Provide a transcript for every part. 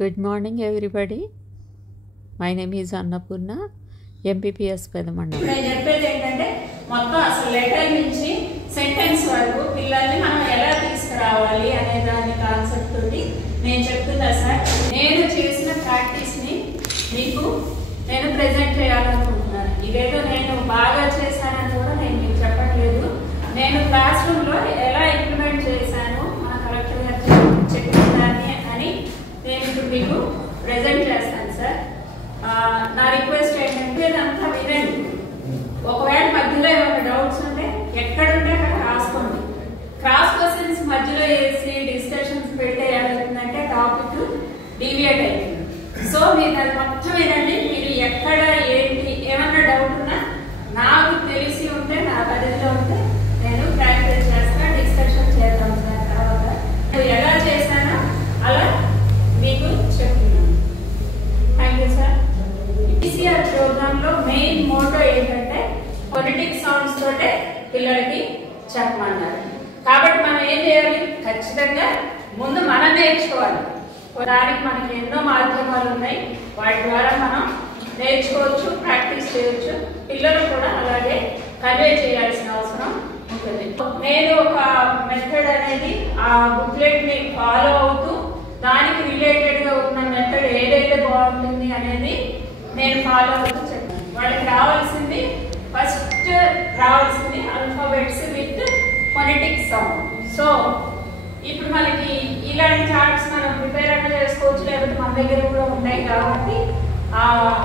Good morning everybody. My name is Annapurna, MPPS Pedamanda. నేను చెప్పేది ఏంటంటే మొత్తం అసలు లెటర్ నుంచి సెంటెన్స్ వరకు పిల్లల్ని మనం ఎలా తీసుకురావాలి అనే దాని కాన్సెప్ట్ తోటి నేను చెప్తున్నా సార్. నేను చేసిన ప్రాక్టీస్ ని మీకు నేను ప్రెజెంట్ చేయాలనుకుంటున్నాను. ఇదేదో నేను బాగా చేశానని కూడా నేను మీకు చెప్పట్లేదు. నేను క్లాస్ రూమ్ లో ఎలా ఇంప్లిమెంట్ చేశాను మన కలెక్టర్ గారు చెప్పినదాన్ని అని నేను ఇప్పుడు మీకు ప్రెజెంట్ చేస్తాను సార్. నా రిక్వెస్ట్ ఏంటంటే ఇదంతా వినండి. ఒకవేళ మధ్యలో ఏమైనా డౌట్స్ ఉంటే ఎక్కడుంటే అక్కడ రాసుకోండి. క్రాస్ క్వశ్చన్స్ మధ్యలో వేసి డిస్కషన్స్ పెడితే ఏమవుతుందంటే టాపిక్ డివియేట్ అవుతుంది. సో మీరు అది మొత్తం వినండి. మీరు ఎక్కడ ఏంటి ఏమన్నా డౌట్ ఉన్నా నాకు తెలిసి ఉంటే నా పరిధిలో ఉంటే నేను ప్రాక్టీస్ చేస్తా, డిస్కషన్ చేద్దాం సార్. తర్వాత ఎలా చేశానో అలా మీకు చెప్తున్నాను. Thank you sir. ECR program లో మెయిన్ మోటో ఏంటంటే ఫొనెటిక్ సౌండ్స్ తోటే పిల్లలకి చెప్పమన్నారు. కాబట్టి మనం ఏం చేయాలి? ఖచ్చితంగా ముందు మనం నేర్చుకోవాలి. దానికి మనకి ఎన్నో మాధ్యమాలు ఉన్నాయి, వాటి ద్వారా మనం నేర్చుకోవచ్చు, ప్రాక్టీస్ చేయొచ్చు. పిల్లలు కూడా అలాగే కన్వే చేయాల్సిన అవసరం ఉంటుంది. నేను ఒక మెథడ్ అనేది ఆ బుక్లెట్ ని ఫాలో అవుతూ దానికి రిలేటెడ్ గా ఉన్న మెథడ్ ఏదైతే బాగుంటుంది అనేది నేను ఫాలో అవుతూ చెప్పాను. వాళ్ళకి రావాల్సింది ఫస్ట్ రావాల్సింది alphabets with phonetic sound. So ఇప్పుడు మనకి ఇలాంటి చార్ట్స్ మనం ప్రిపేర్ అట్లా చేసుకోవచ్చు, లేకపోతే మన దగ్గర కూడా ఉన్నాయి. కాబట్టి ఆ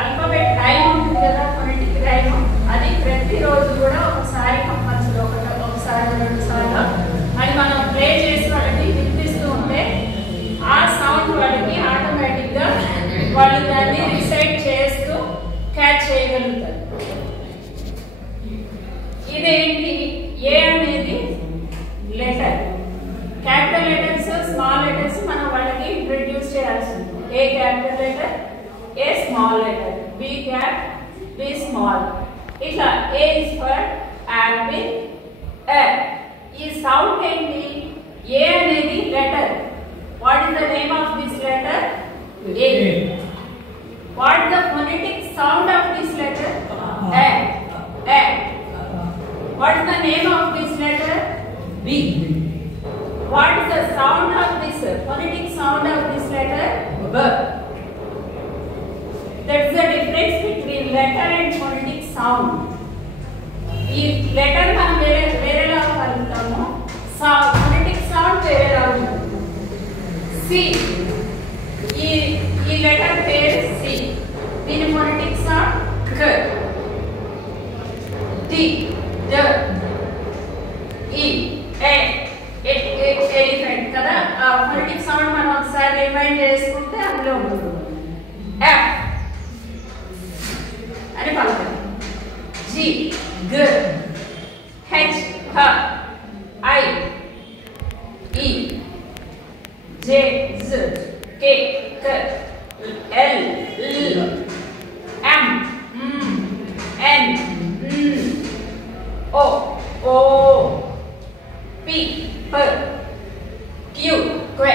ఆల్ఫాబెట్ రైమ్ ఉంటుంది కదా, ఫొనెటిక్ రైమ్, అది ప్రతిరోజు కూడా ఒకసారి కంపల్సరీ ఒకసారి 2 సార్లు అది మనం ప్లే చేసి వాళ్ళకి వినిపిస్తూ ఉంటే ఆ సౌండ్ వాళ్ళకి ఆటోమేటిక్ గా వాళ్ళు దాన్ని రిసైట్ చేస్తూ క్యాచ్ చేయగలుగుతారు. ఇదేంటి? ఏ అనేది letter, capital letters, small letters మనం వాళ్ళకి ఇంట్రడ్యూస్ చేయాల్సి ఉంటుంది. A capital letter, A small letter, B cap, B small, ఇట్లా. A is for apple, a. ఈ సౌండ్ ఏంటి? ఏ అనేది letter. What is the name of this letter? A. What is the phonetic sound of this letter? A. A. What is the name of this letter? B. What is the sound of this phonetic sound of this letter? B. That's the difference between letter and phonetic sound. ఈ letter మనం వేరేలా పలుకుతాము, phonetic sound వేరేలా ఉంటుంది. C, ఈ letter పేరు C, దీని phonetic sound క. D, the, ఈ, ఏ, ఎలిఫెంట్ కదా. ఫోనెటిక్ సౌండ్ మనం ఒకసారి రిమైండ్ చేసుకుంటే అందులో ఉంటుంది. ఎఫ్ అని పలుకుతాం. జి, గ, హెచ్, హ, ఐ, ఈ, జే, జ, కే, క, ఎల్, ల్, ఎం, ఎన్, ఓ, ఓ, పి, ప, క్యూ, క్వె,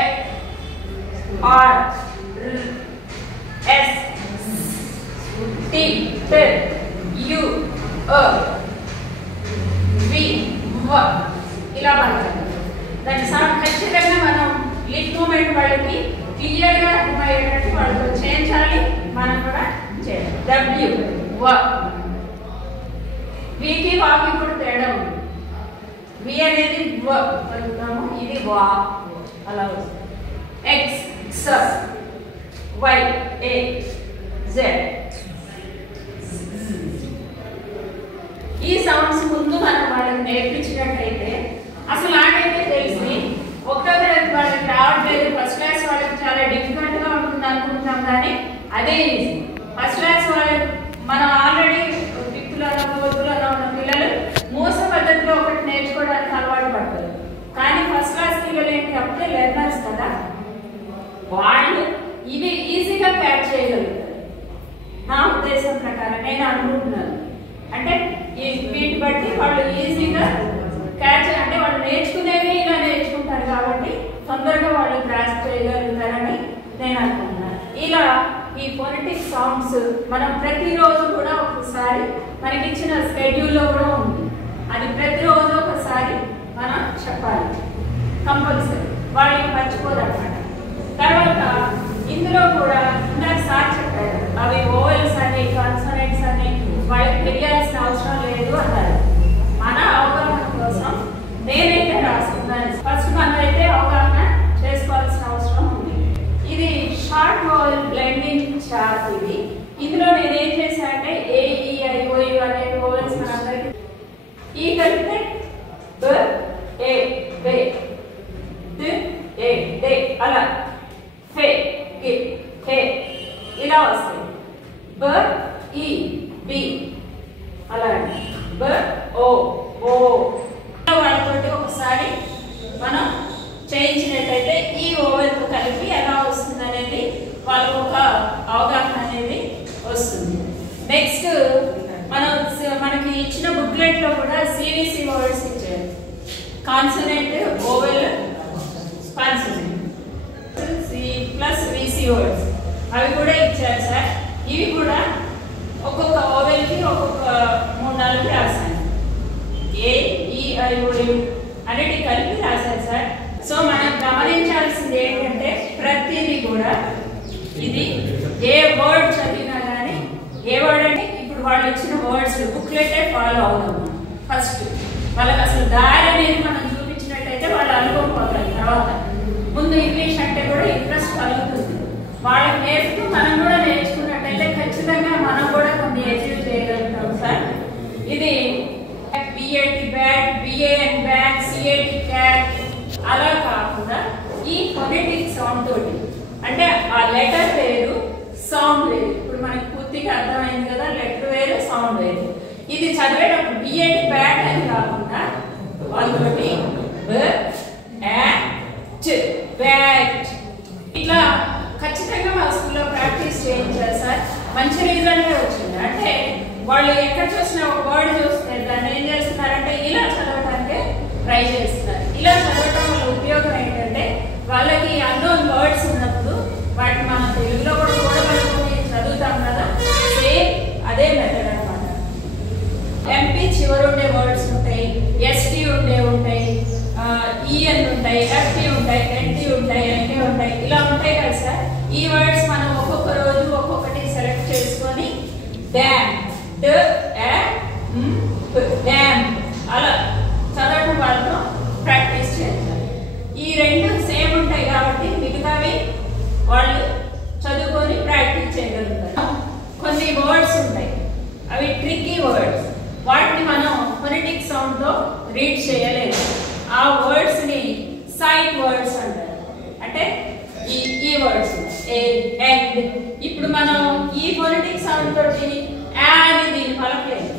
ఆర్, ఎస్, టి, ట, యు, వి, వ, ఇలా పడతాం. దాని సౌండ్ ఖచ్చితంగా మనం లిప్ మూమెంట్ వాళ్ళకి క్లియర్ గా అర్థమయ్యేటట్టు వాళ్ళతో చేయించాలి, మనం కూడా చేయాలి. డబ్ల్యూ, వ. వికి వాకి కూడా తేడా ఉంది. వి అనేది వ పలుకుతాము, ఇది వా, అలా వస్తుంది. ఎక్స్, స, వై, ఏ, జెడ్. ఈ సౌండ్స్ ముందు మనం వాళ్ళకి నేర్పించినట్టయితే అసలు నాకైతే తెలిసి ఒకటో తరగతి వాళ్ళకి రావట్లేదు, ఫస్ట్ క్లాస్ వాళ్ళకి చాలా డిఫికల్ట్ గా ఉంటుంది అనుకుంటున్నాం, కానీ అదే ఈజీ. ఫస్ట్ క్లాస్ వాళ్ళకి మనం ఆల్రెడీ దిక్కులలో వద్దులలో ఉన్న పిల్లలు మూస పద్ధతిలో ఒకటి నేర్చుకోవడానికి అలవాటు పడతారు. కానీ ఫస్ట్ క్లాస్ పిల్లలు ఏంటి, అప్పుడే లెర్నర్స్ కదా, వాళ్ళు ఇవి ఈజీగా క్యాచ్ చేయగలుగుతారు నా ఉద్దేశం ప్రకారం, నేను అనుకుంటున్నాను. అంటే వీటిని బట్టి వాళ్ళు ఈజీగా క్యాచ్, అంటే వాళ్ళు నేర్చుకునేవి ఇలా నేర్చుకుంటారు కాబట్టి తొందరగా వాళ్ళు గ్రాస్ప్ చేయగలుగుతారని నేను అనుకుంటున్నాను. ఇలా ఈ ఫోనెటిక్ సౌండ్స్ మనం ప్రతిరోజు కూడా ఒకసారి మనకి ఇచ్చిన స్కెడ్యూల్లో కూడా ఉంది. అది ప్రతిరోజు ఒకసారి మనం చెప్పాలి కంపల్సరీ, వాళ్ళకి మర్చిపోదన్నమాట. తర్వాత ఇందులో కూడా ఇందాక సార్ చెప్పారు, అవి ఓవెల్స్ అని కాన్సోనెంట్స్ అని వాళ్ళకి తెలియాల్సిన అవసరం లేదు అన్నారు. మన అవగాహన కోసం నేనైతే రాసుకున్నాను. ఫస్ట్ మనం అయితే అవగాహన చేసుకోవాల్సిన అవసరం ఉంది. ఇది షార్ట్ వోవెల్ బ్లెండింగ్ చార్ట్. ఇది ఇందులో నేను ఏం చేశాను అంటే AEIOU అనే వోవెల్స్ మనందరికి ఈ కలిపితే బ ఏ బే ద ఏ డే అలా ఫే గి హే ఇలా వస్తాయి. బ ఈ బి అలా బ ఓ ఓ వాళ్ళతోటి ఒకసారి మనం చేయించినట్టయితే ఈ ఓవెల్తో కలిపి ఎలా వస్తుంది అనేది వాళ్ళకు ఒక అవగాహన అనేది వస్తుంది. నెక్స్ట్ మనకి ఇచ్చిన బుక్లెట్ లో కూడా CVC వర్డ్స్ ఇచ్చారు. Consonant, vowel, consonant, C+VC words అవి కూడా ఇచ్చారు సార్. ఇవి కూడా ఒక్కొక్క ఓవెల్ కి ఒక్కొక్క 3-4 రాశాను. AEIOU అనేది కలిపి రాశారు సార్. సో మనం గమనించాల్సింది ఏంటంటే ప్రతిదీ కూడా ఇది ఏ వర్డ్ చదివినా కానీ ఏ వర్డ్ అంటే ఇప్పుడు వాళ్ళు ఇచ్చిన వర్డ్స్ బుక్లెటే ఫాలో అవుతాం. ఫస్ట్ వాళ్ళకి అసలు దారి అనేది మనం చూపించినట్టయితే వాళ్ళు అనుకోకపోతారు. తర్వాత ముందు ఇంగ్లీష్ అంటే కూడా ఇంట్రెస్ట్ కలుగుతుంది. వాళ్ళకి నేర్చుతూ మనం కూడా నేర్చుకున్నట్టయితే ఖచ్చితంగా మనం కూడా కొన్ని అచీవ్ చేయగలుగుతాం సార్. ఇది BAT bat, BAN bat, CAT cat అలా కాకుండా ఈ ఫోనెటిక్ సౌండ్ తోటి అంటే ఆ లెటర్ వేరు సౌండ్ వేరు. ఇప్పుడు మనకి పూర్తిగా అర్థమైంది కదా, లెటర్ వేరు సౌండ్ వేరు. ఇది చదివేటప్పుడు BAT బ్యాట్ అని కాకుండా వాళ్ళతోటి బ్యాట్ ఇట్లా ఖచ్చితంగా మా స్కూల్లో ప్రాక్టీస్ చేయించారు సార్. మంచి రిజల్ట్ వచ్చింది. అంటే వాళ్ళు ఎక్కడ చూసినా ఒక వర్డ్ చూస్తే దాన్ని ఏం చేస్తున్నారంటే ఇలా చదవడానికి ట్రై చేస్తున్నారు. ఇలా చదవటం వల్ల ఉపయోగం ఏంటంటే వాళ్ళకి అన్నోన్ వర్డ్స్ ఉన్నప్పుడు వాటిని మనం తెలుగులో కూడా చూడగలుగుతుంది, చదువుతాం కదా, సేమ్ అదే మెథడ్ అనమాట. MP చివరి ఉండే వర్డ్స్ ఉంటాయి, ST ఉంటాయి, EN ఉంటాయి, FT ఉంటాయి, NT ఉంటాయి, NT ఉంటాయి, ఇలా ఉంటాయి కదా సార్. ఈ వర్డ్స్ మనం ఒక్కొక్క రోజు ఒక్కొక్కటి సెలెక్ట్ చేసుకొని డ్యామ్ డ్యామ్ అలా చదవడం వాళ్ళతో ప్రాక్టీస్ చేస్తారు. ఈ రెండు సేమ్ ఉంటాయి కాబట్టి మిగతావి వాళ్ళు చదువుకొని ప్రాక్టీస్ చేయగలుగుతారు. కొన్ని వర్డ్స్ ఉంటాయి, అవి ట్రిక్కీ వర్డ్స్. వాటిని మనం ఫోనెటిక్ సౌండ్ తో రీడ్ చేయలేదు. ఆ వర్డ్స్ ని సైట్ వర్డ్స్ అంటారు. అంటే ఈ వర్డ్స్ అండ్ ఇప్పుడు మనం ఈ ఫోనెటిక్ సౌండ్ తోటి అండ్ దీన్ని పలకలేదు.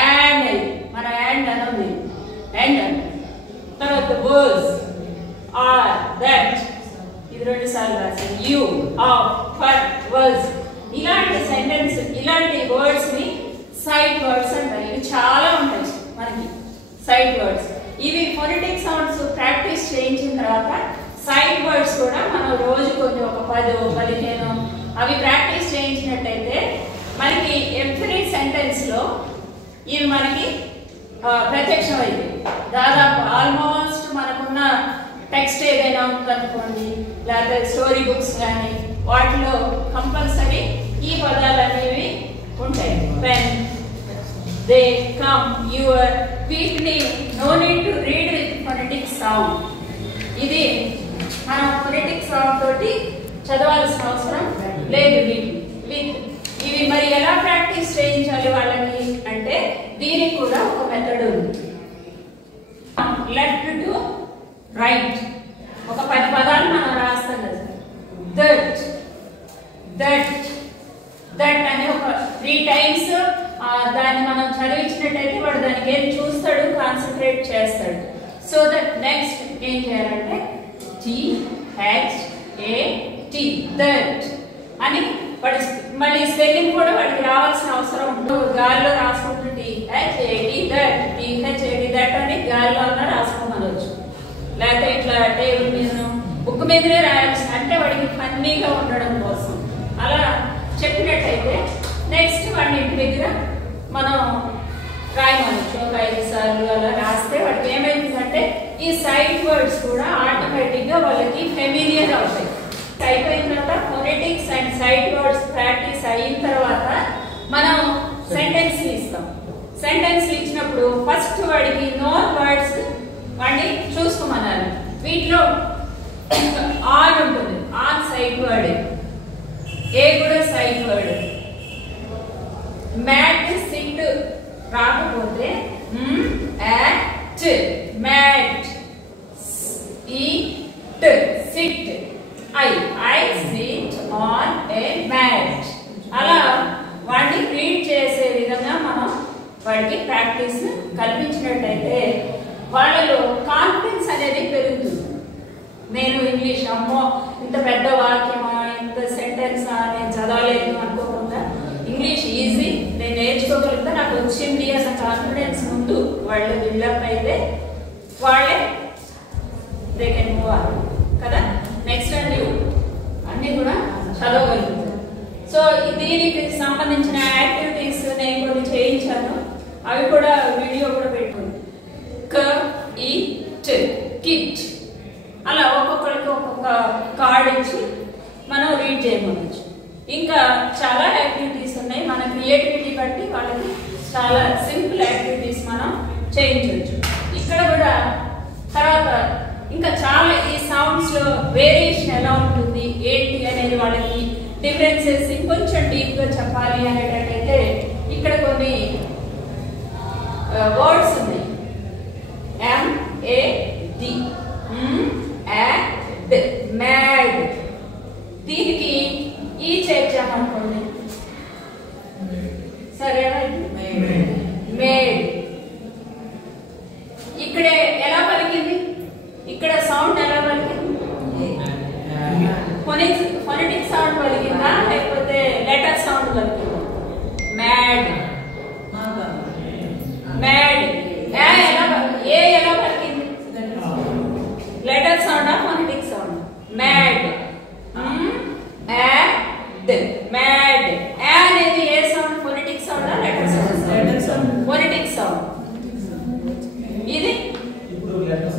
అండ్ మన అండ్ అనేది అండ్ తర్వాత వర్స్ ఆర్ దట్ ఇది 2 సార్లు రాశాను. యూ ఆఫ్ ఫర్ వర్స్ ఇలాంటి సెంటెన్స్ ఇలాంటి వర్డ్స్ ని సైట్ వర్డ్స్ అంటారు. ఇవి చాలా ఉంటాయి మనకి సైట్ వర్డ్స్. ఇవి ఫోనెటిక్ సౌండ్స్ ప్రాక్టీస్ చేయించిన తర్వాత సైట్ వర్డ్స్ కూడా మనం రోజు కొన్ని ఒక 10-15 అవి ప్రాక్టీస్ చేయించినట్టయితే మనకి ఎవ్రీ సెంటెన్స్ లో ఇవి మనకి ప్రత్యక్షం అయింది. దాదాపు ఆల్మోస్ట్ మనకున్న టెక్స్ట్ ఏదైనా ఉందనుకోండి, లేకపోతే స్టోరీ బుక్స్ కానీ వాటిలో కంపల్సరీ ఈ పదాలు అనేవి ఉంటాయి. పెన్, దే, కమ్, యువర్, వీటిని no need to read with phonetic sound. ఇది మనం ఫోనెటిక్ సౌండ్ తోటి చదవాల్సిన అవసరం లేదు. ఇవి మరి ఎలా ప్రాక్టీస్ చేయించాలి వాళ్ళని అంటే దీనికి కూడా ఒక మెథడ్ ఉంది. లెఫ్ట్ టు రైట్ ఒక 10 పదాలు మనం రాస్తాం కదా. దట్ దట్ దట్ అని ఒక 3 టైమ్స్ దాన్ని మనం చదివించినట్టయితే వాడు దానికి ఏం చూస్తాడు, కాన్సన్ట్రేట్ చేస్తాడు. సో దట్ నెక్స్ట్ ఏం చేయాలంటే THAT దట్ అని వాడి మళ్ళీ స్పెల్లింగ్ కూడా వాడికి రావాల్సిన అవసరం ఉండదు. గాల్లో రాసుకుంటుంటే THAT దట్ అని గాల్లో అన్నా రాసుకోమనవచ్చు. లేకపోతే ఇట్లా టేబుల్ మీద బుక్ మీదనే రాయాల్సి, అంటే వాడికి ఫన్నీగా ఉండడం కోసం అలా చెప్పినట్టయితే నెక్స్ట్ వాడి ఇంటి దగ్గర మనం రాయమనొచ్చు. ఒక 5 సార్లు అలా రాస్తే వాడికి ఏమైందంటే ఈ సైడ్ వర్డ్స్ కూడా ఆటోమేటిక్గా వాళ్ళకి ఫెమిలియర్ అవుతాయి. అయిపోయిన తర్వాత phonetics and side words practice అయిన తర్వాత మనం సెంటెన్స్ ఇస్తాం. సెంటెన్స్ ఇచ్చినప్పుడు ఫస్ట్ వాడికి నోన్ వర్డ్స్ వాడిని చూసుకోమన్నారు. వీటిలో ఆన్ ఉంటుంది, ఆన్ సైడ్ వర్డ్, ఏ కూడా సైడ్ వర్డ్. మ్యాట్ సిట్ రాకపోతే at, mat, eat, sit, I sit on a mat. అలా వాడిని రీడ్ చేసే విధంగా మనం వాడికి ప్రాక్టీస్ కల్పించినట్టయితే వాళ్ళలో కాన్ఫిడెన్స్ అనేది పెరుగుతుంది. నేను ఇంగ్లీష్ అమ్మో ఇంత పెద్ద వాక్యమా, ఇంత సెంటెన్సా, నేను చదవలేదు అనుకోకుండా ఇంగ్లీష్ ఈజీ, నేను నేర్చుకోగలుగుతా, నాకు వచ్చింది అన్న కాన్ఫిడెన్స్ ముందు వాళ్ళు బిల్డప్ అయితే వాళ్ళే దే కెన్ మూవ్ ఆన్ కదా. నెక్స్ట్ అండి అన్నీ కూడా చదవగలుగుతారు. సో దీనికి సంబంధించిన యాక్టివిటీస్ నేను కొన్ని చేయించాను, అవి కూడా వీడియో కూడా పెట్టుకుంది. ఈట్, కిట్ అలా ఒక్కొక్కరికి ఒక్కొక్క కార్డ్ ఇచ్చి మనం రీడ్ చేయమనొచ్చు. ఇంకా చాలా యాక్టివిటీస్ ఉన్నాయి. మన క్రియేటివిటీ బట్టి వాళ్ళకి చాలా సింపుల్ యాక్టివిటీస్ మనం చేయించవచ్చు. ఇక్కడ కూడా తర్వాత ఇంకా చాలా ఈ సౌండ్స్ లో వేరియేషన్ ఎలా ఉంటుంది ఏంటి అనేది వాళ్ళకి డిఫరెన్సెస్ ఇంకొంచెం డీప్ గా చెప్పాలి అనేటట్టయితే ఇక్కడ కొన్ని వర్డ్స్ ఉన్నాయి. MAD, mad. దీనికి ఈ చేర్చామనుకోండి, సరేనా? మేడ్. ఇక్కడ ఎలా పలికింది, ఇక్కడ సౌండ్ ఎలా పలికింది? ఫొనెటిక్ సౌండ్ పలికిందా లేకపోతే లెటర్ సౌండ్ పలికిందా? Mad, mad. ఏ ఎలా పలికింది? Letter sound phonetic sound? Mad, mad. అనేది ఏ sound? Phonetic sound letter sound? Phonetic sound. ఇది లెటర్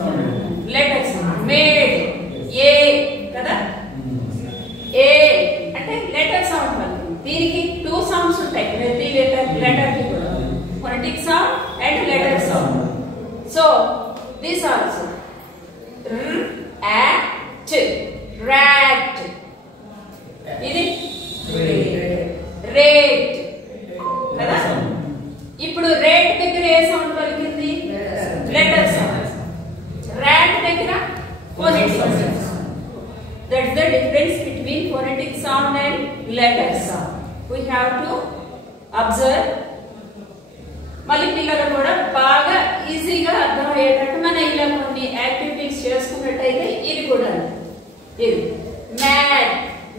సౌండ్. మేడ్, ఏ కదా, ఏ అంటే లెటర్ సౌండ్ పలికింది. దీనికి 2 సౌండ్స్ ఉంటాయి ప్రతి లెటర్ కి కూడా, phonetic sound and letter sound. So this also rat, ఇది రేట్ కదా. ఇప్పుడు రేట్ దగ్గర ఏ సౌండ్ పలికింది? Letter sound. rat దగ్గర phonetic sound. That's the difference between phonetic sound and letter sound. We have to observe. మళ్ళీ పిల్లలు కూడా బాగా ఈజీగా అర్థమయ్యేటట్టు మనం ఇలా కొన్ని యాక్టివిటీస్ చేసుకున్నట్టయితే ఇది కూడా ఇది మ్యాడ్,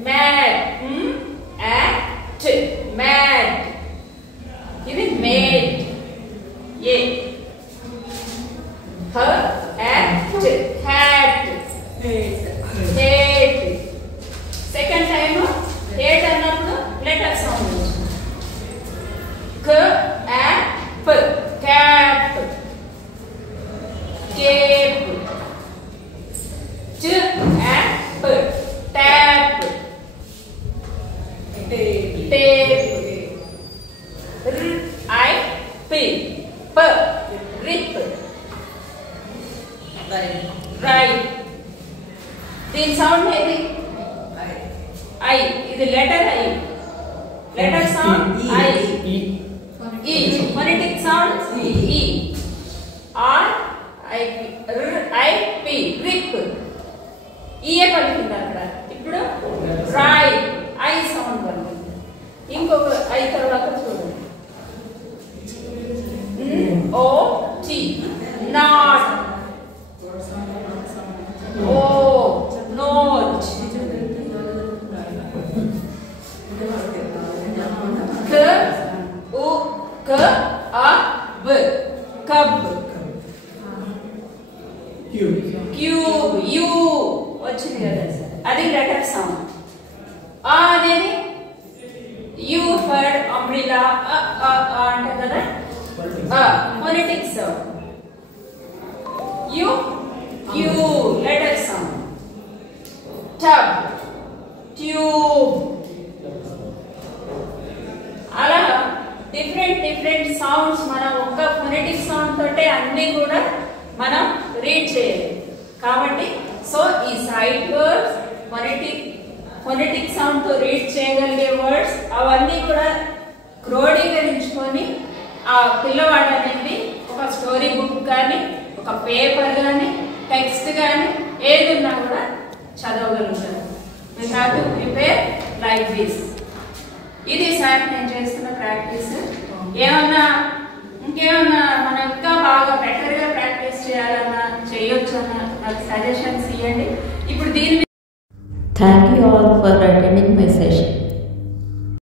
మ్యాడ్, యాక్ట్, మ్యాడ్. ఇది made, A her, act, hat, hate. Second time hate అన్నప్పుడు letter sound. App, cap, cape, app, tap, tape, rip, right. దీని సౌండ్ ఏది? ఐ. ఇది letter I, letter sound I. ఈ ఫొనెటిక్ సౌండ్ ఈ. R I P, rip. ఈఏ పలికింది అక్కడ. ఇప్పుడు రైట్, ఐ సౌండ్ పలికింది. ఇంకొక ఐ తర్వాత చూడండి, O T, not. O note. Cub, cube, U వచ్చింది ఇలా అంటే కదా phonetic sound. U cue letter sound. Tub tube. అలా డిఫరెంట్ సౌండ్స్ మనం ఒక్క ఫోనెటిక్ సౌండ్ తోటే అన్ని కూడా మనం రీడ్ చేయాలి. కాబట్టి సో ఈ సైట్ వర్డ్స్ ఫోనెటిక్ సౌండ్ తో రీడ్ చేయగలిగే వర్డ్స్ అవన్నీ కూడా క్రోడీకరించుకొని ఆ పిల్లవాడు అనేది ఒక స్టోరీ బుక్ కానీ ఒక పేపర్ కానీ టెక్స్ట్ కానీ ఏది ఉన్నా కూడా చదవగలుగుతారు. We have to prepare like this. ఇది సార్ నేను చేస్తున్న ప్రాక్టీస్. ఇంకేమన్నా మనం ఇంకా బాగా బెటర్ గా ప్రాక్టీస్ చేయాలన్నా చేయొచ్చు అన్న నాకు సజెషన్స్ ఇవ్వండి. ఇప్పుడు దీని Thank you all for attending my session.